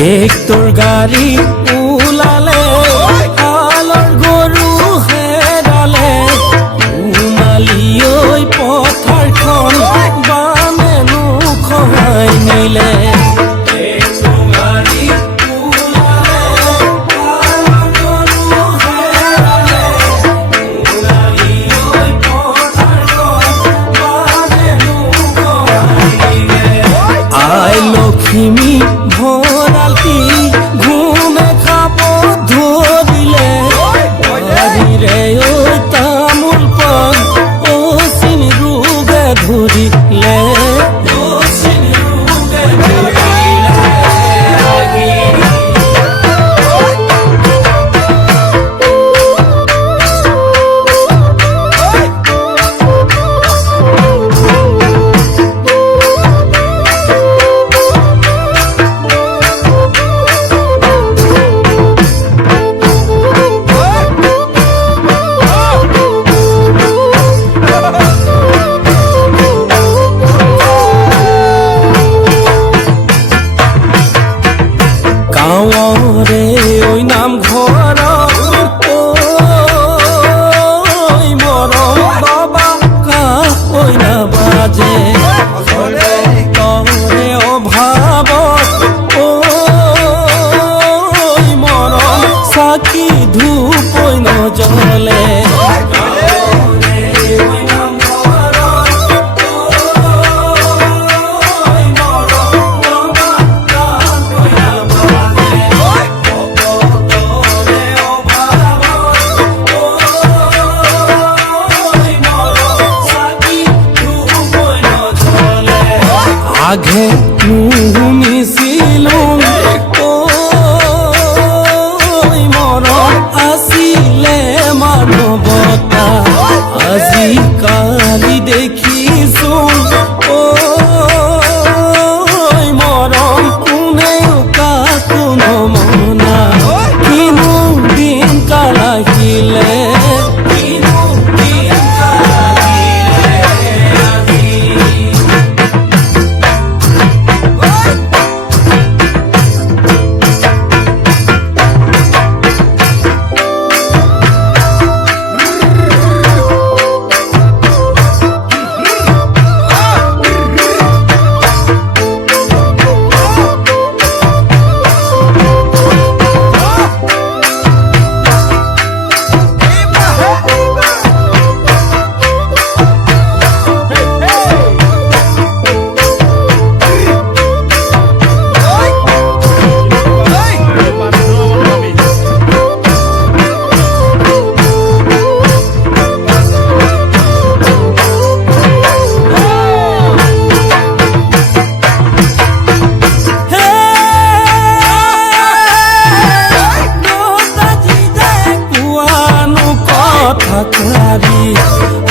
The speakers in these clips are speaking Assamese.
ট্ৰেক্টৰ গাড়ী ওলালে হালৰ গৰু হেৰালে উমালি ঐ পথাৰখন বামেনো খহাই নিলে লক্ষ্মী ভৰালটি ঘুমে খাব ধৰিলে বাৰীৰে ঐ তামোল পাণ অচিন ৰোগে ধৰিলে গাঁৱৰে ঐ নামঘৰ ঐ মৰম বাবা ঐ নাবাজে তৰে অভাৱত ঐ মৰম চাকি ধূপ নজ্বলে আঘে নুমিছিলো ঐ মৰম আছিলে মানৱতা আজিকালি দেখিছো ঐ মৰম কোনেও কাকো নমনা কিনো দিন কাল আহিলে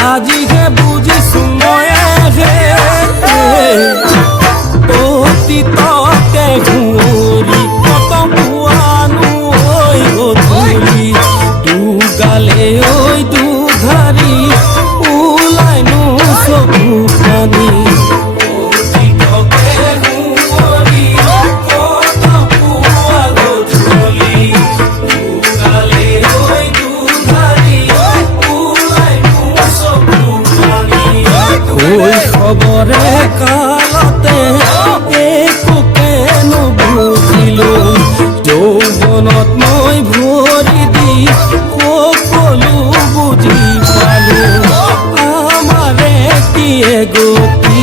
আজিহে বুজিছো ময়ে অতীততে ঘূৰি কত পোৱানো ঐ গধূলি দুগালে ঐ দুধাৰি ওলাইনো চকু পানী খবৰে কালতে একোকে নুবুজিলো যৌৱনত মই ভৰি দি সকলো বুজি পালো আমাৰে কি গতি